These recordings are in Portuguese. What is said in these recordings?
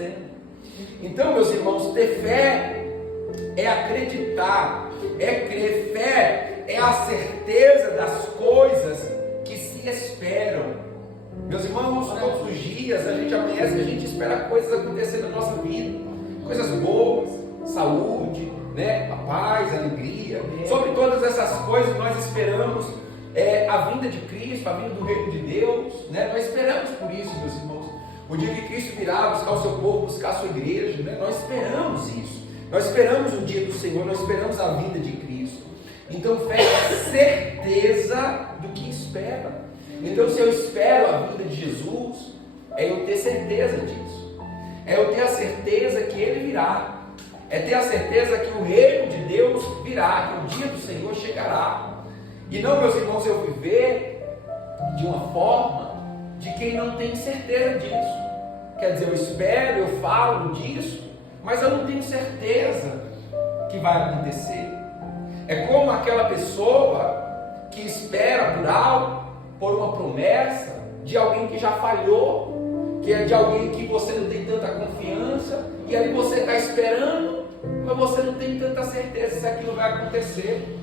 acontecendo. Então, meus irmãos, ter fé é acreditar, é crer. Fé é a certeza das coisas que se esperam. Meus irmãos, todos os dias a gente amanhece e a gente espera coisas acontecer na nossa vida, coisas boas, saúde, né? A paz, a alegria. Sobre todas essas coisas nós esperamos a vinda de Cristo, a vinda do reino de Deus, né? Nós esperamos por isso, meus irmãos. O dia que Cristo virá buscar o seu povo, buscar a sua igreja, né? Nós esperamos isso. Nós esperamos o dia do Senhor, nós esperamos a vinda de Cristo. Então, fé é certeza do que espera. Então, se eu espero a vinda de Jesus, é eu ter certeza disso. É eu ter a certeza que Ele virá. É ter a certeza que o reino de Deus virá, que o dia do Senhor chegará. E não, meus irmãos, eu viver de uma forma de quem não tem certeza disso. Quer dizer, eu espero, eu falo disso, mas eu não tenho certeza que vai acontecer. É como aquela pessoa que espera por algo, por uma promessa de alguém que já falhou, que é de alguém que você não tem tanta confiança, e ali você está esperando, mas você não tem tanta certeza se aquilo vai acontecer.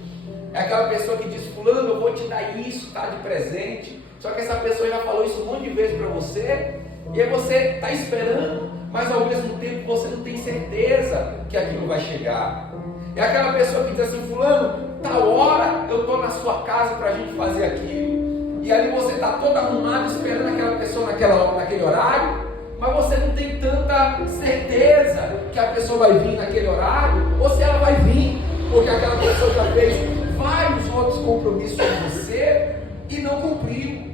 É aquela pessoa que diz: fulano, eu vou te dar isso, tá, de presente. Só que essa pessoa já falou isso um monte de vezes para você, e aí você está esperando, mas ao mesmo tempo você não tem certeza que aquilo vai chegar. É aquela pessoa que diz assim: fulano, tal hora eu estou na sua casa para a gente fazer aquilo. E ali você está todo arrumado esperando aquela pessoa naquele horário, mas você não tem tanta certeza que a pessoa vai vir naquele horário, ou se ela vai vir, porque aquela pessoa já fez vários outros compromissos com você e não cumpriu.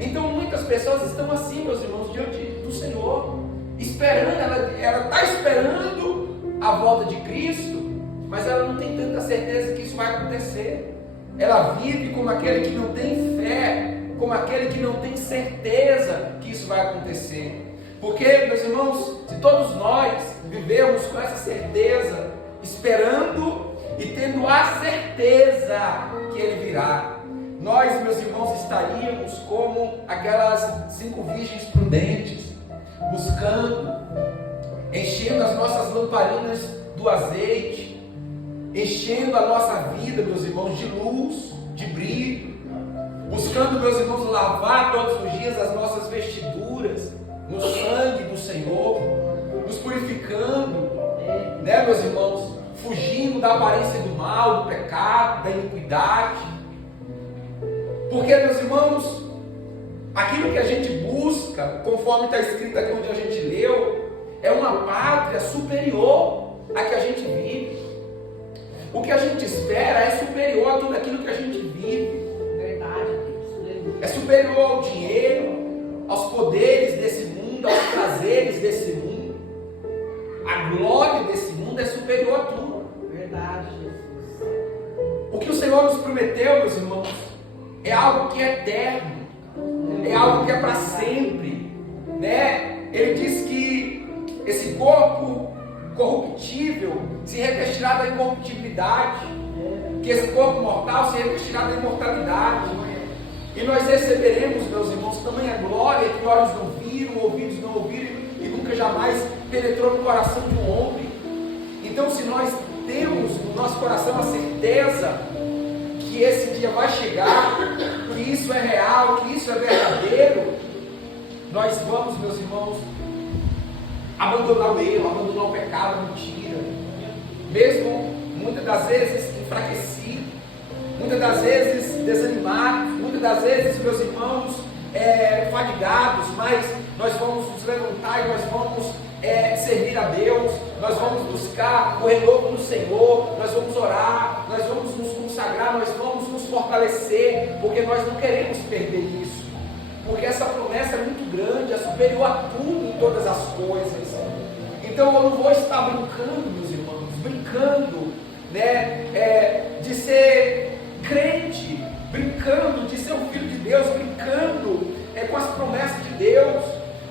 Então muitas pessoas estão assim, meus irmãos, diante do Senhor, esperando, ela está esperando a volta de Cristo, mas ela não tem tanta certeza que isso vai acontecer. Ela vive como aquele que não tem fé, como aquele que não tem certeza que isso vai acontecer. Porque, meus irmãos, se todos nós vivemos com essa certeza, esperando e tendo a certeza que Ele virá, nós, meus irmãos, estaríamos como aquelas 5 virgens prudentes, buscando, enchendo as nossas lamparinas do azeite, enchendo a nossa vida, meus irmãos, de luz, de brilho, buscando, meus irmãos, lavar todos os dias as nossas vestiduras no sangue do Senhor, nos purificando, né, meus irmãos, fugindo da aparência do mal, do pecado, da iniquidade. Porque, meus irmãos, aquilo que a gente busca, conforme está escrito aqui onde a gente leu, é uma pátria superior à que a gente vive. O que a gente espera é superior a tudo aquilo que a gente vive. Verdade, Deus. É superior ao dinheiro, aos poderes desse mundo, aos prazeres desse mundo. A glória desse mundo é superior a tudo. Verdade, Jesus. O que o Senhor nos prometeu, meus irmãos, é algo que é eterno, é algo que é para sempre, né? Ele diz que esse corpo corruptível se revestirá da incorruptibilidade, que esse corpo mortal se revestirá da imortalidade, e nós receberemos, meus irmãos, tamanha glória que olhos não viram, ouvidos não ouviram e nunca jamais penetrou no coração de um homem. Então, se nós temos no nosso coração a certeza que esse dia vai chegar, que isso é real, que isso é verdadeiro, nós vamos, meus irmãos, abandonar o erro, abandonar o pecado, a mentira, mesmo muitas das vezes enfraquecido, muitas das vezes desanimados, muitas das vezes, meus irmãos, fadigados, mas nós vamos nos levantar e nós vamos servir a Deus, nós vamos buscar o renovo do Senhor, nós vamos orar, nós vamos nos consagrar, nós vamos nos fortalecer, porque nós não queremos perder isso, porque essa promessa é muito grande, é superior a tudo em todas as coisas. Então eu não vou estar brincando, meus irmãos, brincando, né, de ser crente, brincando de ser um filho de Deus, brincando com as promessas de Deus,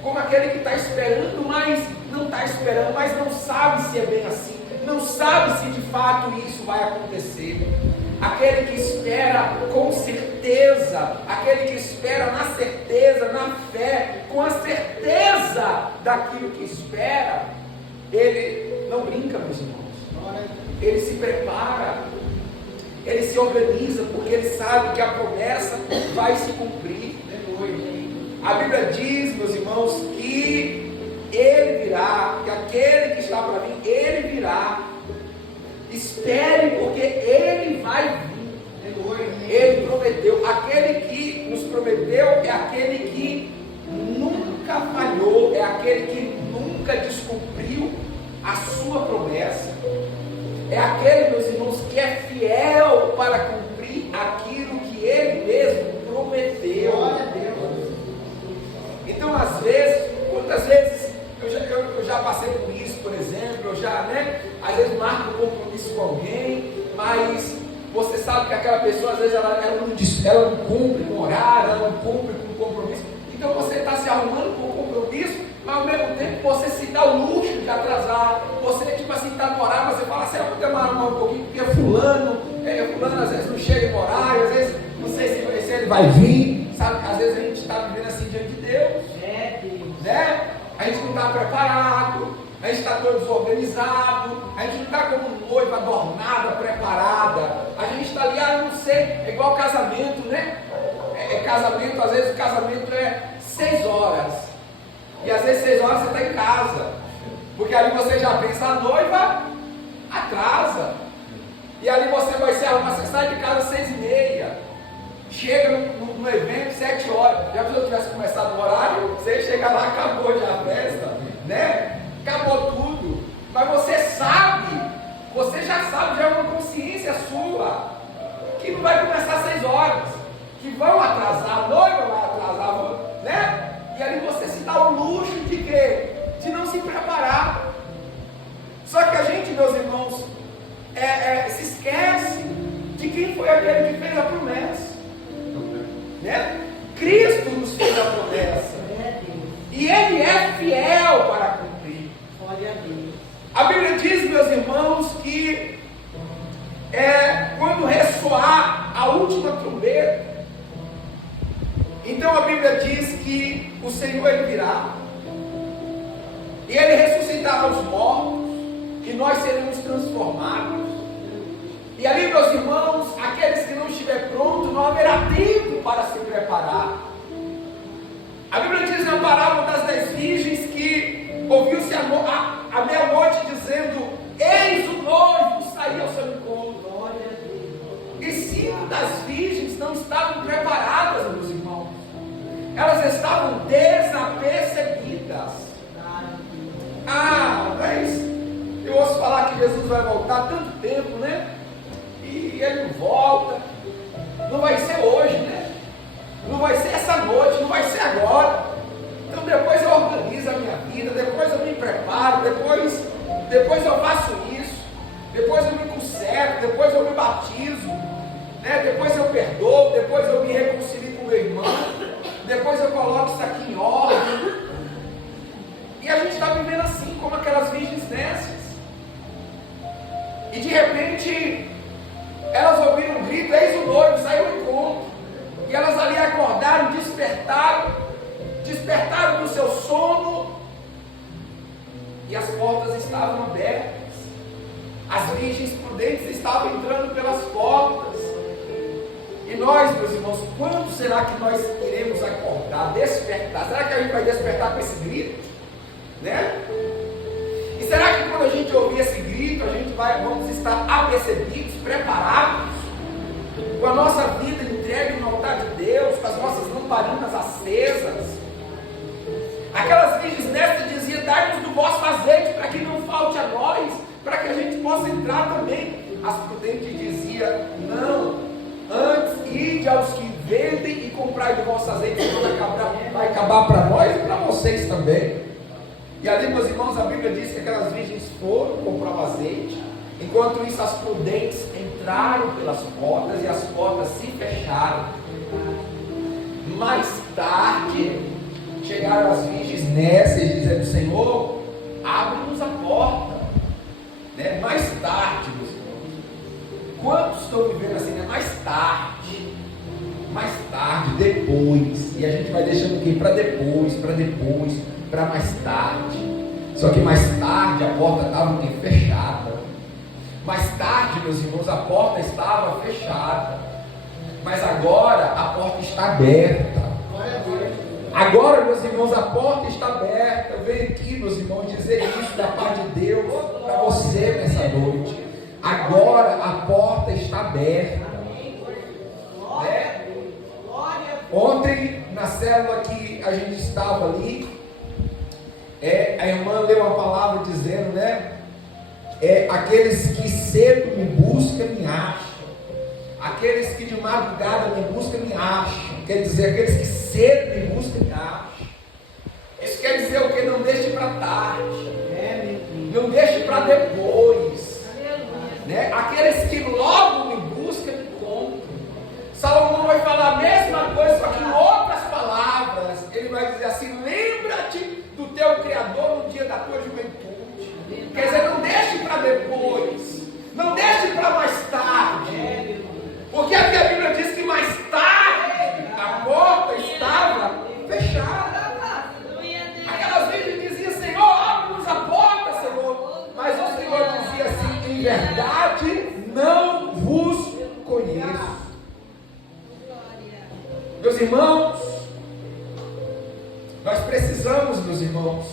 como aquele que está esperando, mas não está esperando, mas não sabe se é bem assim, não sabe se de fato isso vai acontecer. aquele que espera com certeza, aquele que espera na certeza, na fé, com a certeza daquilo que espera, ele não brinca, meus irmãos, ele se prepara, ele se organiza, porque ele sabe que a promessa vai se cumprir. A Bíblia diz, meus irmãos, que ele virá, que aquele que está para mim, ele virá. Espere, porque ele vai vir. Ele prometeu. Aquele que nos prometeu é aquele que nunca falhou, é aquele que nunca descumpriu a sua promessa. É aquele, meus irmãos, que é fiel para cumprir aquilo que ele mesmo prometeu. Então, às vezes, quantas vezes eu já passei por isso, por exemplo, eu já, às vezes marco um compromisso com alguém, mas você sabe que aquela pessoa, às vezes, ela não cumpre com horário, ela não cumpre com compromisso. Então você está se arrumando com o compromisso, mas ao mesmo tempo você se dá o luxo de atrasar. Você, tipo assim, está no horário, você fala, será que eu vou demorar um pouquinho? Porque fulano às vezes não chega no horário, às vezes não sei se ele vai vir, sabe? Às vezes a gente está vivendo assim diante de Deus. Né? A gente não está preparado, a gente está todo desorganizado, a gente não está como noiva adornada, preparada, a gente está ali, não sei, é igual casamento, né? Casamento, às vezes o casamento é 6 horas, e às vezes 6 horas você está em casa, porque ali você já pensa, a noiva atrasa, e ali você vai se arrumar, você sai de casa às 6h30, chega no evento 7 horas. Já se eu tivesse começado no horário, você chega lá, acabou já a festa, né? Acabou tudo. Mas você já sabe, já é uma consciência sua, que não vai começar às 6 horas, que vão atrasar, a noiva vai atrasar, né? E ali você se dá o luxo de quê? De não se preparar. Só que a gente, meus irmãos, se esquece de quem foi aquele que fez a promessa. Né? Cristo nos fez a promessa e Ele é fiel para cumprir. A Bíblia diz, meus irmãos, que quando ressoar a última trombeta, então a Bíblia diz que o Senhor Ele virá e Ele ressuscitará os mortos e nós seremos transformados. E ali, meus irmãos, aqueles que não estiver pronto, não haverá tempo para se preparar. A Bíblia diz na parábola das 10 virgens que ouviu-se a meia-noite dizendo, eis o noivo sair ao seu encontro. E 5 das virgens não estavam preparadas, meus irmãos. Elas estavam desapercebidas. Mas eu ouço falar que Jesus vai voltar há tanto tempo, né? E ele não volta, não vai ser hoje, né? Não vai ser essa noite, não vai ser agora. Então depois eu organizo a minha vida, depois eu me preparo, depois eu faço isso, depois eu me conserto, depois eu me batizo, né? Depois eu perdoo, depois eu me reconcilio com meu irmão, depois eu coloco isso aqui em ordem. E a gente está vivendo assim, como aquelas virgens nécias. E de repente elas ouviram um grito, eis o noivo, saiu ao encontro. E elas ali acordaram, despertaram do seu sono, e as portas estavam abertas. As virgens prudentes estavam entrando pelas portas. E nós, meus irmãos, quando será que nós iremos acordar, despertar? Será que a gente vai despertar com esse grito? Né? E será que quando a gente ouvir esse grito, vamos estar apercebidos, preparados, com a nossa vida entregue no altar de Deus, com as nossas lamparinas acesas? Aquelas virgens nestas diziam, dai-nos do vosso azeite, para que não falte a nós, para que a gente possa entrar também. As prudentes diziam, não, antes ide aos que vendem e comprai do vosso azeite, que vai acabar para nós e para vocês também. E ali, meus irmãos, a Bíblia diz que aquelas virgens foram comprar o azeite. Enquanto isso, as prudentes entraram pelas portas e as portas se fecharam. Mais tarde, chegaram as virgens nécias dizendo, Senhor, abre-nos a porta. Né? Mais tarde, meus irmãos. Quantos estão vivendo assim? tarde. Mais tarde, depois. E a gente vai deixando o quê? Para depois, para mais tarde. Só que mais tarde a porta estava fechada. Mais tarde, meus irmãos, a porta estava fechada. Mas agora a porta está aberta. Agora, meus irmãos, a porta está aberta. Eu venho aqui, meus irmãos, dizer isso da parte de Deus para você nessa noite. Agora a porta está aberta. Né? Ontem, na célula que a gente estava ali, a irmã leu uma palavra dizendo, né? Aqueles que cedo me buscam, me acham. Aqueles que de madrugada me buscam, me acham. Quer dizer, aqueles que cedo me buscam, me acham. Isso quer dizer o que? Não deixe para tarde. Não deixe para depois. Né? Aqueles que logo me buscam, me encontram. Salomão vai falar a mesma coisa, só que em outras palavras. Ele vai dizer assim: lembra-te do teu Criador no dia da tua juventude. Quer dizer, não deixe para depois. Não deixe para mais tarde. Porque aqui a Bíblia diz que mais tarde a porta estava fechada. Aquelas vezes diziam: Senhor, abre-nos a porta, Senhor. Mas o Senhor dizia assim: em verdade não vos conheço. Meus irmãos, nós precisamos, meus irmãos,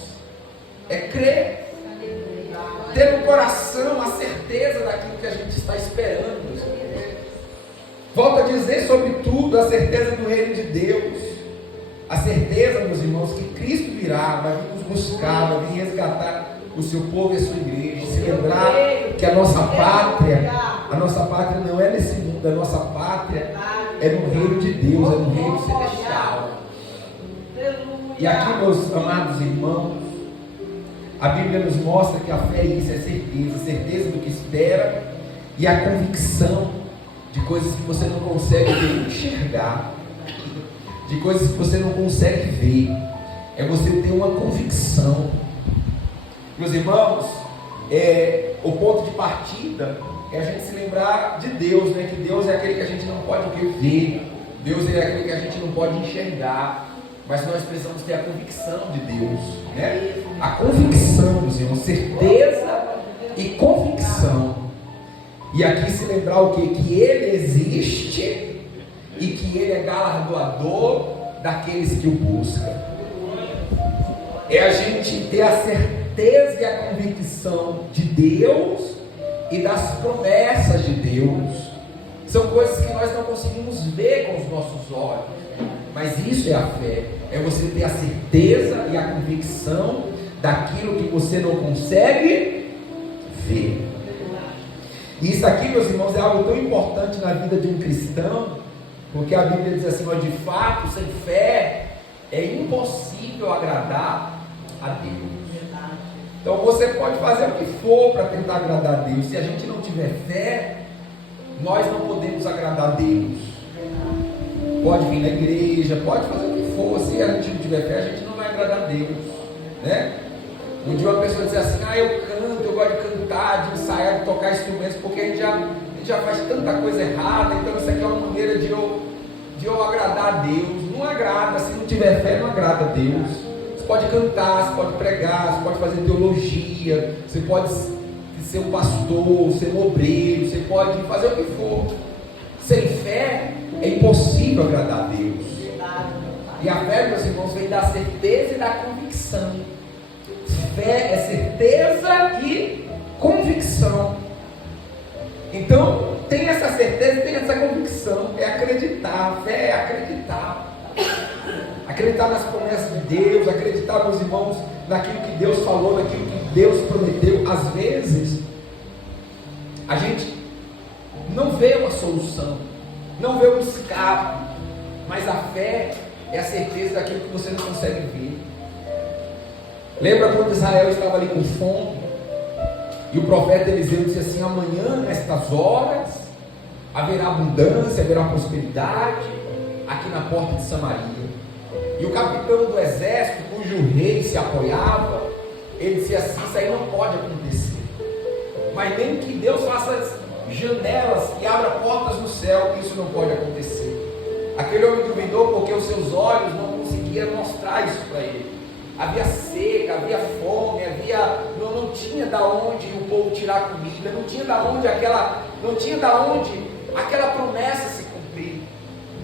crer, ter no coração a certeza daquilo que a gente está esperando, meus irmãos. Volto a dizer, sobretudo, a certeza do reino de Deus, a certeza, meus irmãos, que Cristo virá, vai vir nos buscar, vai vir resgatar o seu povo e a sua igreja, se lembrar que a nossa pátria não é nesse mundo, a nossa pátria é no reino de Deus, é no reino celestial. E aqui, meus amados irmãos, a Bíblia nos mostra que a fé é isso, é certeza do que espera e a convicção de coisas que você não consegue enxergar, de coisas que você não consegue ver. É você ter uma convicção. Meus irmãos, o ponto de partida é a gente se lembrar de Deus, né? Que Deus é aquele que a gente não pode ver, Deus é aquele que a gente não pode enxergar, mas nós precisamos ter a convicção de Deus, né? A convicção, meus irmãos, certeza e convicção. E aqui se lembrar o quê? Que Ele existe e que Ele é galardoador daqueles que o buscam. É a gente ter a certeza e a convicção de Deus e das promessas de Deus. São coisas que nós não conseguimos ver com os nossos olhos, mas isso é a fé. É você ter a certeza e a convicção daquilo que você não consegue ver. E isso aqui, meus irmãos, é algo tão importante na vida de um cristão, porque a Bíblia diz assim: ó, de fato, sem fé é impossível agradar a Deus. Então você pode fazer o que for para tentar agradar a Deus. Se a gente não tiver fé, nós não podemos agradar a Deus. Pode vir na igreja, pode fazer o que for. Se a gente não tiver fé, a gente não vai agradar a Deus, né? Um dia uma pessoa diz assim: eu canto, eu gosto de cantar, de ensaiar, de tocar instrumentos, porque a gente já faz tanta coisa errada, então isso aqui é uma maneira de eu agradar a Deus. Não agrada, se não tiver fé, não agrada a Deus. Você pode cantar, você pode pregar, você pode fazer teologia, você pode ser um pastor, ser um obreiro, você pode fazer o que for. Sem fé é impossível agradar a Deus. E a fé, meus irmãos, vem da certeza e da convicção. Fé é certeza e convicção. Então, tem essa certeza, tem essa convicção. É acreditar. Fé é acreditar. Acreditar nas promessas de Deus. Acreditar, meus irmãos, naquilo que Deus falou, naquilo que Deus prometeu. Às vezes, a gente não vê uma solução, não vê um escape, mas a fé é a certeza daquilo que você não consegue ver. Lembra quando Israel estava ali com fome? E o profeta Eliseu disse assim: amanhã, nestas horas, haverá abundância, haverá prosperidade aqui na porta de Samaria. E o capitão do exército, cujo rei se apoiava, ele disse assim: isso aí não pode acontecer. Mas nem que Deus faça janelas que abram portas no céu, isso não pode acontecer. Aquele homem duvidou porque os seus olhos não conseguiam mostrar isso para ele. Havia seca, havia fome, não tinha da onde o povo tirar comida, não tinha da onde aquela promessa se cumprir.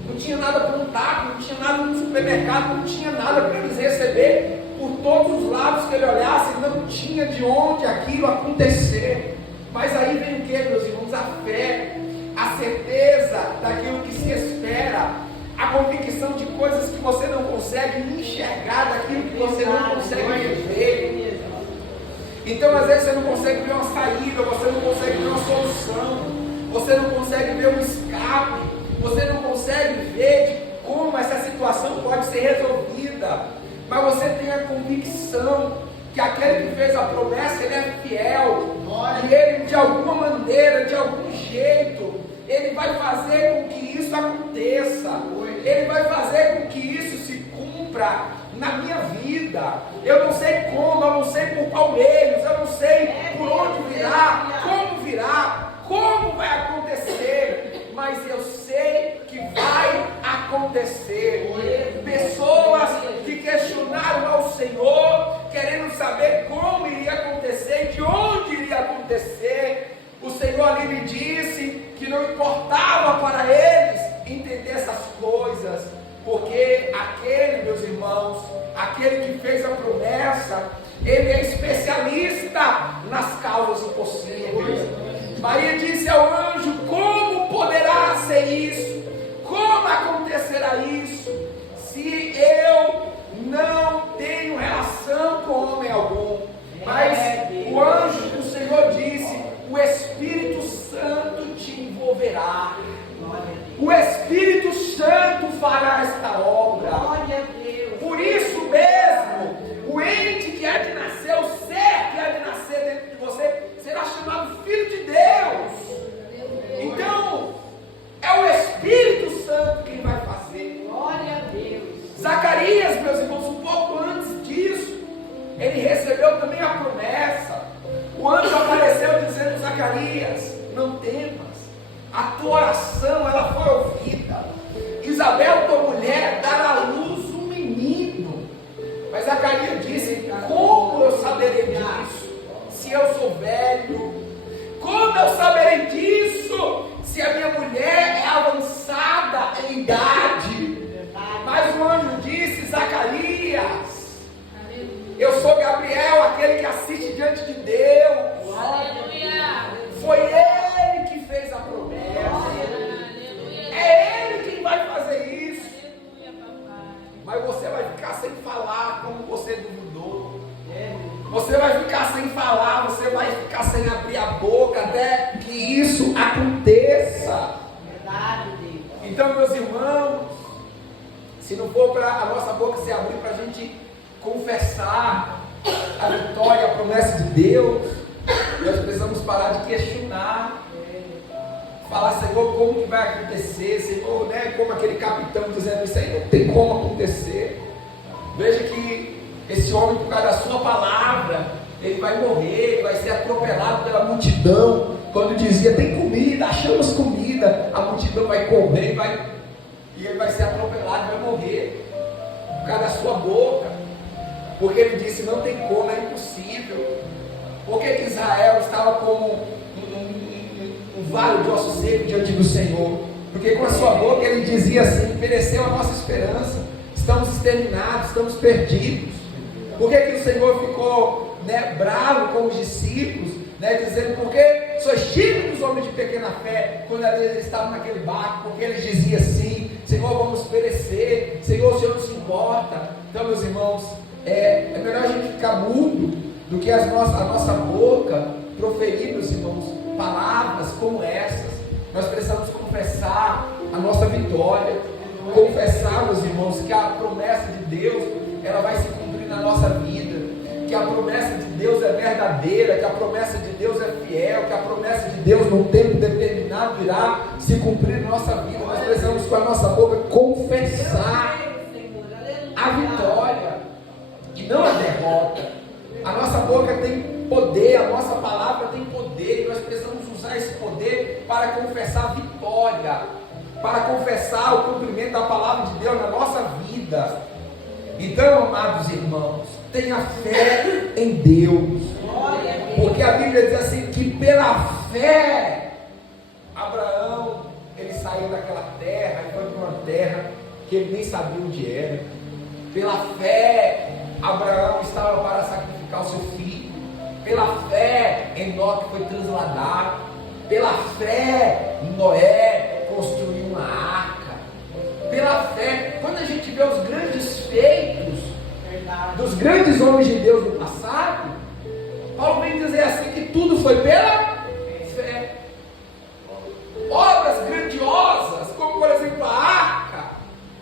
Não tinha nada plantado, não tinha nada no supermercado, não tinha nada para eles receber. Por todos os lados que ele olhasse, não tinha de onde aquilo acontecer. Mas aí vem o que, meus irmãos? A fé, a certeza daquilo que se espera, a convicção de coisas que você não consegue enxergar, daquilo que você não consegue ver. Então, às vezes, você não consegue ver uma saída, você não consegue ver uma solução, você não consegue ver um escape, você não consegue ver de como essa situação pode ser resolvida. Mas você tem a convicção que aquele que fez a promessa, ele é fiel. E ele, de alguma maneira, de algum jeito, ele vai fazer com que isso aconteça. Ele vai fazer com que isso se cumpra na minha vida. Eu não sei como, eu não sei por qual meio, eu não sei por onde virá, como vai acontecer, mas eu sei que vai acontecer. Pessoas que questionaram ao Senhor, querendo saber como iria acontecer, de onde iria acontecer. O Senhor ali me disse que não importava para eles entender essas coisas, porque aquele, meus irmãos, aquele que fez a promessa, ele é especialista nas causas impossíveis. Maria disse ao anjo: como poderá ser isso? Como acontecerá isso? Se eu não tenho relação com homem algum. Mas o anjo do Senhor disse: o Espírito Santo te envolverá. O Espírito Santo fará esta obra. Por isso mesmo, o ente que há de nascer, o ser que há de nascer dentro de você, será chamado Filho de Deus. Então, é o Espírito Santo quem vai fazer. Glória a Deus. Zacarias, meus irmãos, um pouco antes disso, ele recebeu também a promessa. O anjo apareceu dizendo: Zacarias, não temas, a tua oração ela foi ouvida. Isabel, tua mulher, dará à luz um menino. Mas Zacarias disse: como eu saberei disso, se eu sou velho? Como eu saberei disso, se a minha mulher é avançada em idade? Mas o anjo disse: Zacarias, eu sou Gabriel, aquele que assiste diante de Deus. Foi ele que fez a promessa. É ele quem vai fazer isso. Mas você vai ficar sem falar como você duvidou. Você vai ficar sem falar, você vai ficar sem abrir a boca até que isso aconteça. Verdade, Deus. Então, meus irmãos, se não for para a nossa boca se abrir para a gente confessar a vitória, a promessa de Deus, nós precisamos parar de questionar. Falar: Senhor, como que vai acontecer? Senhor, né? Como aquele capitão dizendo: isso aí não tem como acontecer. Veja que esse homem, por causa da sua palavra, ele vai morrer, ele vai ser atropelado pela multidão. Quando dizia: tem comida, achamos comida, a multidão vai correr e ele vai ser atropelado, vai morrer por causa da sua boca. Porque ele disse: não tem como, é impossível. Por que Israel estava como um vale de osso seco diante do Senhor? Porque com a sua boca ele dizia assim: pereceu a nossa esperança, estamos exterminados, estamos perdidos. Por que o Senhor ficou, bravo com os discípulos, dizendo: porque sois tímidos dos homens de pequena fé, quando eles estavam naquele barco? Porque eles diziam assim: Senhor, vamos perecer, Senhor, o Senhor não se importa. Então, meus irmãos, é melhor a gente ficar mudo do que a nossa boca proferir, meus irmãos, palavras como essas. Nós precisamos confessar a nossa vitória, confessar, meus irmãos, que a promessa de Deus ela vai se cumprir na nossa vida, que a promessa de Deus é verdadeira, que a promessa de Deus é fiel, que a promessa de Deus num tempo determinado irá se cumprir na nossa vida. Nós precisamos com a nossa boca confessar a vitória e não a derrota. A nossa boca tem poder, a nossa palavra tem poder, e nós precisamos usar esse poder para confessar a vitória, para confessar o cumprimento da palavra de Deus na nossa vida. Então, amados irmãos, tenha fé em Deus, porque a Bíblia diz assim, que pela fé, Abraão, ele saiu daquela terra, e foi para uma terra que ele nem sabia onde era. Pela fé, Abraão estava para sacrificar o seu filho. Pela fé, Enoque foi trasladado. Pela fé, Noé construiu uma arca. Pela fé, quando a gente vê os grandes feitos dos grandes homens de Deus do passado, Paulo vem dizer assim que tudo foi pela fé. Obras grandiosas, como por exemplo a arca,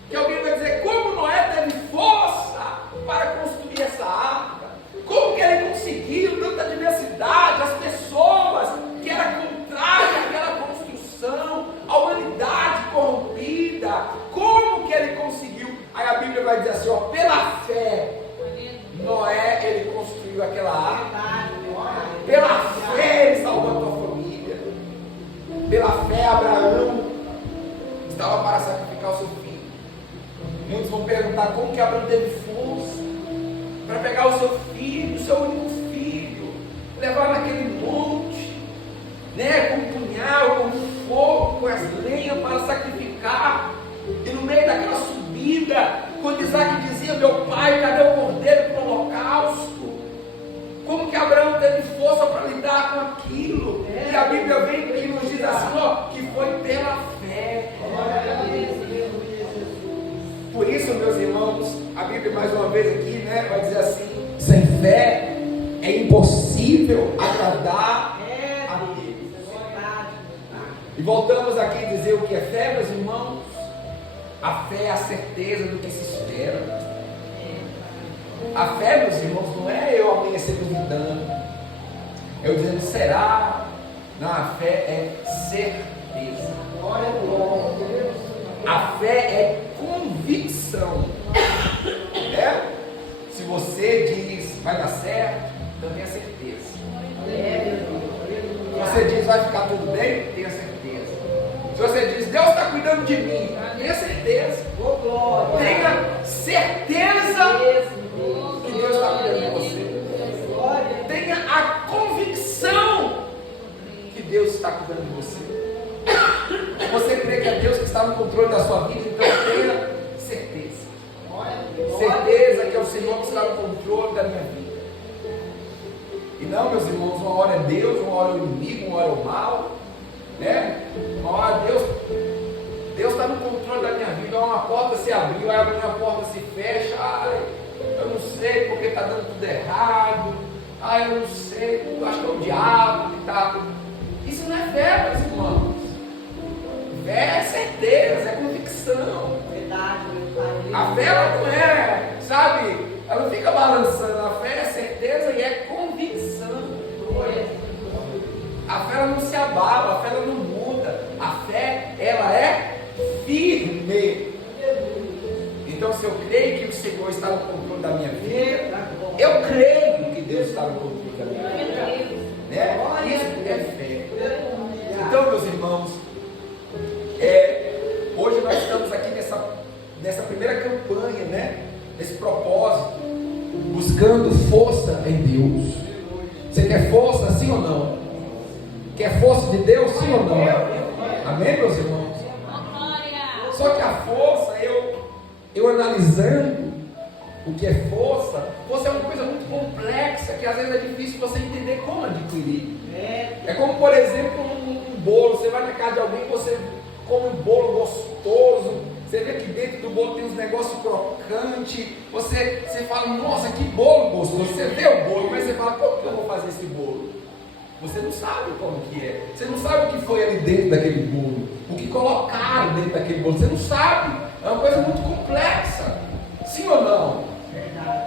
que alguém vai dizer como Noé teve força para construir essa arca, como que ele conseguiu tanta diversidade, as pessoas que eram contrárias àquela construção, a humanidade corrompida, como que ele conseguiu? Aí a Bíblia vai dizer assim, ó, pela fé, Noé, ele construiu aquela arca, pela fé ele salvou a tua família, pela fé Abraão estava para sacrificar o seu filho. Muitos vão perguntar como que Abraão teve força para pegar o seu filho, o seu único filho, levar naquele monte, né, com um punhal, com um fogo, com as lenhas para sacrificar. E no meio daquela subida, quando Isaac dizia, meu pai, cadê o cordeiro para o holocausto? Como que Abraão teve força para lidar com aquilo? E a Bíblia vem e nos diz assim, ó, que foi pela fé. Por isso, meus irmãos, a Bíblia mais uma vez aqui, né, vai dizer assim, sem fé é impossível agradar a Deus. E voltamos aqui a dizer o que é fé, meus irmãos. A fé é a certeza do que se espera. A fé, meus irmãos, não é eu amanhecer duvidando, eu dizendo será. Não, a fé é certeza. Glória a Deus. A fé é convicção. Se você diz vai dar certo, então tenha certeza. Se você diz vai ficar tudo bem, tenha certeza. Se você diz Deus está cuidando de mim, tenha certeza. Tenha certeza que Deus está cuidando de você. Tenha a convicção que Deus está cuidando de você. Você crê que é Deus que está no controle da sua vida, então tenha certeza. Certeza que é o Senhor que está no controle da minha vida. E não, meus irmãos, uma hora é Deus, uma hora é o inimigo, uma hora é o mal, né? Uma hora Deus está no controle da minha vida. Uma porta se abriu, aí a minha porta se fecha. Ai, eu não sei porque está dando tudo errado. Ai, eu não sei, eu acho que é o diabo que está. Isso não é fé, meus irmãos. Fé é certeza, é convicção. Verdade, meu pai. A fé ela não é, sabe? Ela não fica balançando. A fé é certeza e é convicção. A fé ela não se abala, a fé ela não muda. A fé ela é firme. Então, se eu creio que o Senhor está no controle da minha vida, eu creio que Deus está no controle da minha vida. Né? Isso é fé. Então, meus irmãos, hoje nós estamos aqui nessa primeira campanha, né? Nesse propósito, buscando força em Deus. Você quer força, sim ou não? Quer força de Deus, sim ou não? Amém, meus irmãos? Só que a força, eu analisando o que é força é uma coisa muito complexa, que às vezes é difícil você entender como adquirir. É como, por exemplo, um bolo. Você vai na casa de alguém, você come um bolo gostoso, você vê que dentro do bolo tem uns negócios crocantes, você fala, nossa, que bolo gostoso. Você vê o bolo, mas você fala, como que eu vou fazer esse bolo? Você não sabe como que é, você não sabe o que foi ali dentro daquele bolo, o que colocaram dentro daquele bolo, você não sabe, é uma coisa muito complexa, sim ou não?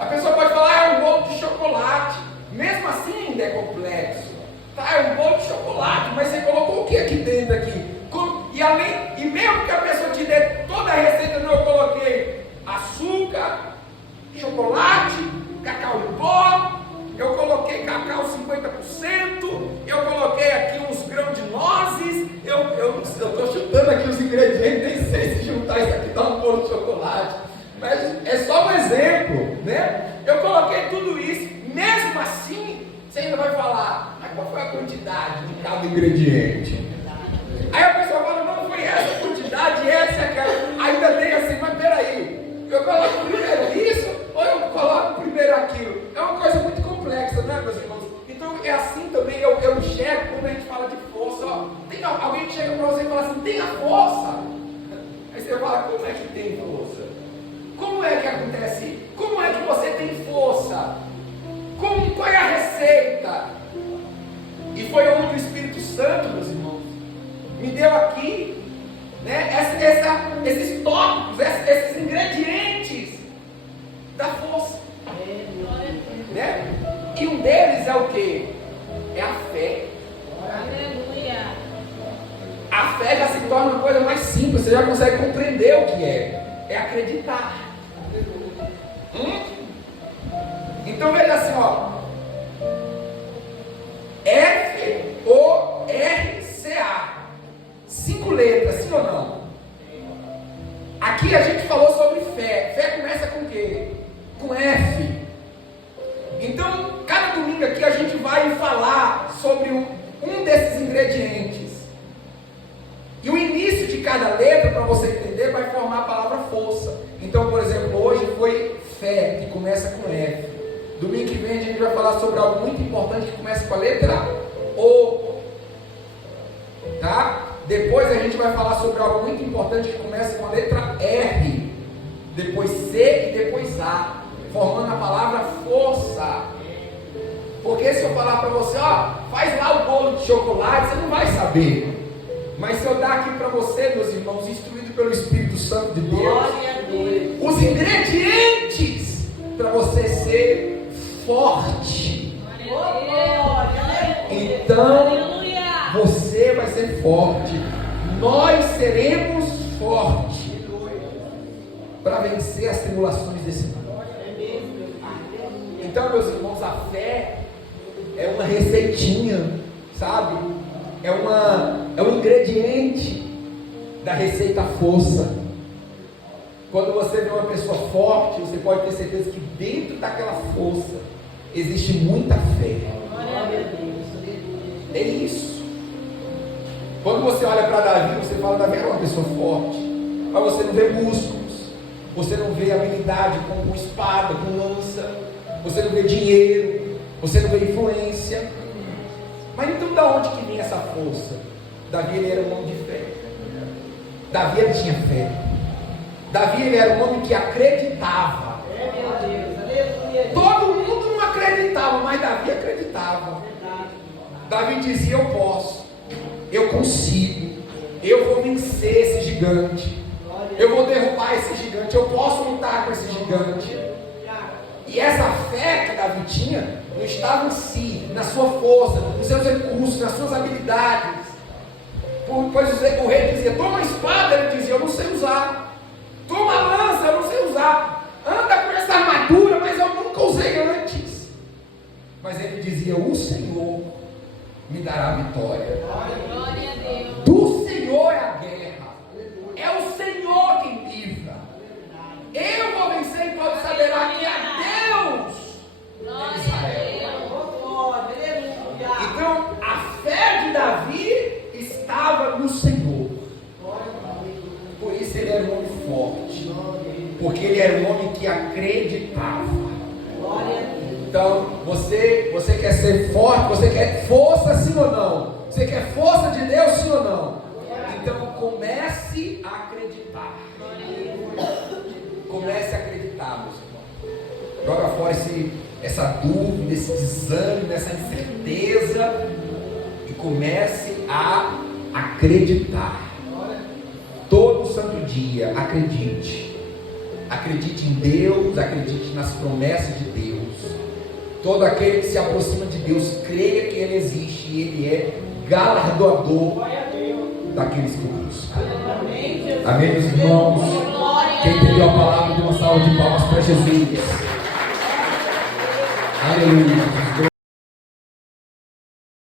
A pessoa pode falar, é um bolo de chocolate, mesmo assim ainda é complexo, tá, é um bolo de chocolate, mas você colocou o que aqui dentro aqui? E mesmo que a pessoa te dê toda a receita, não, eu coloquei açúcar, chocolate, cacau em pó, eu coloquei cacau 50%, qual foi a quantidade de cada ingrediente? Aí a pessoa fala, não foi essa quantidade, essa é aquela. Ainda tem assim, mas peraí, eu coloco primeiro isso ou eu coloco primeiro aquilo? É uma coisa muito complexa, né, meus irmãos? Então é assim também, eu enxergo quando a gente fala de força. Ó, tem alguém que chega para você e fala assim, tem a força. Aí você fala, como é que tem força? Como é que acontece? Como é que você tem força? Qual é a receita? E foi onde o Espírito Santo, meus irmãos, me deu aqui, né, esses tópicos, esses ingredientes da força, né? E um deles é o que? É a fé. Aleluia. A fé já se torna uma coisa mais simples, você já consegue compreender o que é. É acreditar. Então veja assim, ó. F-O-R-C-A. 5 letras, sim ou não? Aqui a gente falou sobre fé. Fé começa com o quê? Com F. Então, cada domingo aqui a gente vai falar sobre um desses ingredientes. E o início de cada letra, para você entender, vai formar a palavra força. Então, por exemplo, hoje foi fé, que começa com F. Domingo que vem a gente vai falar sobre algo muito importante que começa com a letra O. Tá? Depois a gente vai falar sobre algo muito importante que começa com a letra R. Depois C e depois A. Formando a palavra força. Porque se eu falar para você, ó, faz lá o bolo de chocolate, você não vai saber. Mas se eu dar aqui para você, meus irmãos, instruído pelo Espírito Santo de Deus, os ingredientes para você ser forte. Então, você vai ser forte. Nós seremos fortes para vencer as tribulações desse mundo. Então, meus irmãos, a fé é uma receitinha, sabe? É um ingrediente da receita força. Quando você vê uma pessoa forte, você pode ter certeza que dentro daquela força existe muita fé. É isso. Quando você olha para Davi, você fala, Davi era uma pessoa forte, mas você não vê músculos, você não vê habilidade com espada, com lança, você não vê dinheiro, você não vê influência. Mas então da onde que vinha essa força? Davi, ele era um homem de fé. Davi, ele tinha fé. Davi, ele era um homem que acreditava. Todo mundo não acreditava, mas Davi acreditava. Davi dizia, eu posso, eu consigo, eu vou vencer esse gigante, eu vou derrubar esse gigante, eu posso lutar com esse gigante. E essa fé que Davi tinha não estava em si, na sua força, nos seus recursos, nas suas habilidades. Pois o rei dizia, toma a espada, ele dizia, eu não sei usar. Toma a lança, eu não sei usar. Anda com essa armadura, mas eu nunca usei antes. Mas ele dizia, o Senhor me dará a vitória. Glória a Deus. Do Senhor é a guerra. É o Senhor quem livra. Eu vou vencer e pode saber que é Deus em Israel. Então, a fé de Davi estava no Senhor. Por isso ele era um homem forte. Porque ele era um homem que acreditava. Então, você quer ser forte? Você quer força, sim ou não? Você quer força de Deus, sim ou não? Então, comece a acreditar. Comece a acreditar, meus irmãos. Joga fora essa dúvida, esse desânimo, essa incerteza. E comece a acreditar. Todo santo dia, acredite. Acredite em Deus, acredite nas promessas de Deus. Todo aquele que se aproxima de Deus, creia que Ele existe e Ele é galardoador daqueles que o buscam. Amém, meus irmãos? Quem entendeu a palavra, dê uma salva de palmas para Jesus. Aleluia.